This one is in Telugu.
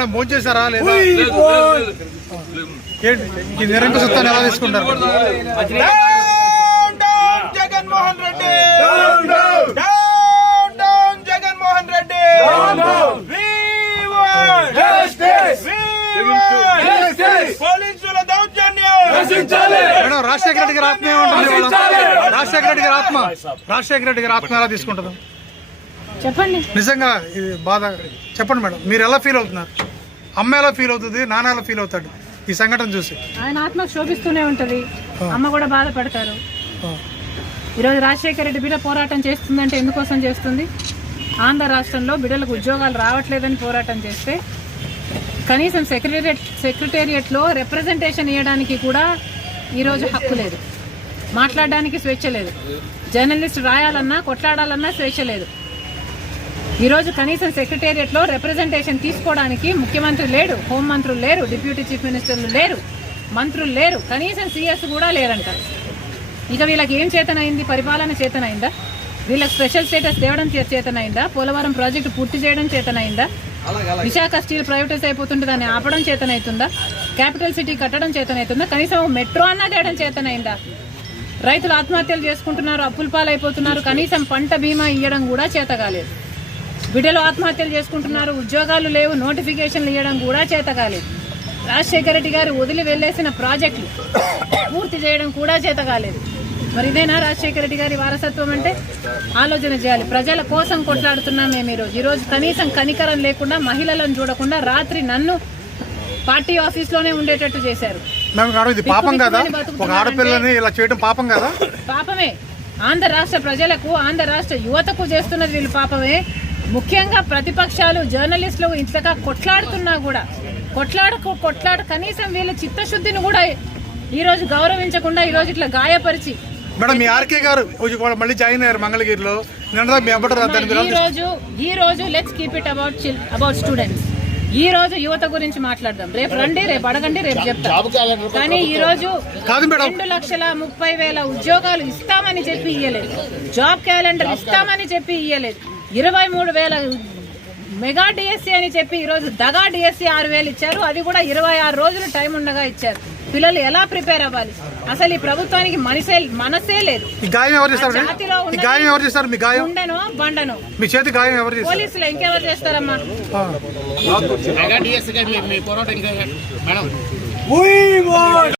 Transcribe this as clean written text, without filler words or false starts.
మేడం భోజనం చేశారా లేదా? ఏంటి ఈ నిరంకుశ సత్తాన్ని ఎలా తీసుకుంటారు? జగన్మోహన్ రెడ్డి జగన్మోహన్ రెడ్డి పోలీసుల దౌర్జన్యం. మేడం రాజశేఖర రెడ్డి గారి ఆత్మ ఏముంటుంది? రాజశేఖర రెడ్డి గారి ఆత్మ ఎలా తీసుకుంటుంది చెప్పండి. నిజంగా ఇది బాధ చెప్పండి మేడం. మీరు ఎలా ఫీల్ అవుతున్నారు? అమ్మ ఎలా ఫీల్ అవుతుంది? నాన్న ఎలా ఫీల్ అవుతాడు ఈ సంఘటన చూసి? ఆయన ఆత్మ శోభిస్తూనే ఉంటది, అమ్మ కూడా బాధపడతారు. ఈరోజు రాజశేఖర రెడ్డి బిడ్డ పోరాటం చేస్తుందంటే ఎందుకోసం చేస్తుంది? ఆంధ్ర రాష్ట్రంలో బిడ్డలకు ఉద్యోగాలు రావట్లేదని పోరాటం చేస్తే కనీసం సెక్రటేరియట్లో రిప్రజెంటేషన్ ఇవ్వడానికి కూడా ఈరోజు హక్కు లేదు, మాట్లాడడానికి స్వేచ్ఛ లేదు, జర్నలిస్ట్ రాయాలన్నా కొట్లాడాలన్నా స్వేచ్ఛ లేదు. ఈరోజు కనీసం సెక్రటేరియట్లో రిప్రజెంటేషన్ తీసుకోవడానికి ముఖ్యమంత్రి లేడు, హోంమంత్రులు లేరు, డిప్యూటీ చీఫ్ మినిస్టర్లు లేరు, మంత్రులు లేరు, కనీసం సీఎస్ కూడా లేరంట. ఇక వీళ్ళకి ఏం చేతనైంది? పరిపాలన చేతనైందా? వీళ్ళకి స్పెషల్ స్టేటస్ తేవడం చేతనైందా? పోలవరం ప్రాజెక్టు పూర్తి చేయడం చేతనైందా? విశాఖ స్టీల్ ప్రైవేటైజ్ అయిపోతుంటే దాన్ని ఆపడం చేతనైతుందా? క్యాపిటల్ సిటీ కట్టడం చేతనైతుందా? కనీసం మెట్రో అన్నా చేయడం చేతనైందా? రైతులు ఆత్మహత్యలు చేసుకుంటున్నారు, అప్పుల పాలైపోతున్నారు, కనీసం పంట బీమా ఇవ్వడం కూడా చేత కాలేదు. బిడ్డలు ఆత్మహత్యలు చేసుకుంటున్నారు, ఉద్యోగాలు లేవు, నోటిఫికేషన్లు ఇవ్వడం కూడా చేత కాలేదు. రాజశేఖర రెడ్డి గారు వదిలి వెళ్లేసిన ప్రాజెక్టులు పూర్తి చేయడం కూడా చేత కాలేదు. మరి ఇదేనా రాజశేఖర రెడ్డి గారి వారసత్వం అంటే? ఆలోచన చేయాలి. ప్రజల కోసం కొట్లాడుతున్నాం మేము ఈరోజు కనీసం కనికరం లేకుండా, మహిళలను చూడకుండా రాత్రి నన్ను పార్టీ ఆఫీస్లోనే ఉండేటట్టు చేశారు. పాపం కదా? ఒక ఆడపిల్లని ఇలా చేయడం పాపం కదా? పాపమే. ఆంధ్ర రాష్ట్ర ప్రజలకు, ఆంధ్ర రాష్ట్ర యువతకు చేస్తున్నది వీళ్ళు పాపమే. ముఖ్యంగా ప్రతిపక్షాలు, జర్నలిస్టులు ఇంతగా కొట్లాడుతున్నా కూడా కొట్లాడు కనీసం వీళ్ళ చిత్తశుద్ధిని కూడా ఈరోజు గౌరవించకుండా ఈరోజు ఇట్లా గాయపరిచి. మేడం మీ ఆర్కే గారు మళ్ళీ జాయిన్ అయ్యారు మంగళగిరిలో. ఈ రోజు let's keep it about students. ఈ రోజు యువత గురించి మాట్లాడదాం. రేపు రండి, రేపు అడగండి, రేపు చెప్తాం. కానీ ఈ రోజు 2,30,000 ఉద్యోగాలు ఇస్తామని చెప్పి ఇయ్యలేదు, జాబ్ క్యాలెండర్ ఇస్తామని చెప్పి ఇయ్యలేదు, 23,000 మెగా డిఎస్సీ అని చెప్పి ఈరోజు దగా డిఎస్సీ 6,000 ఇచ్చారు. అది కూడా 26 రోజులు టైం ఉండగా ఇచ్చారు. పిల్లలు ఎలా ప్రిపేర్ అవ్వాలి? అసలు ఈ ప్రభుత్వానికి మనసే లేదు. ఉండను బండను పోలీసులు ఇంకెవరు చేస్తారమ్మా?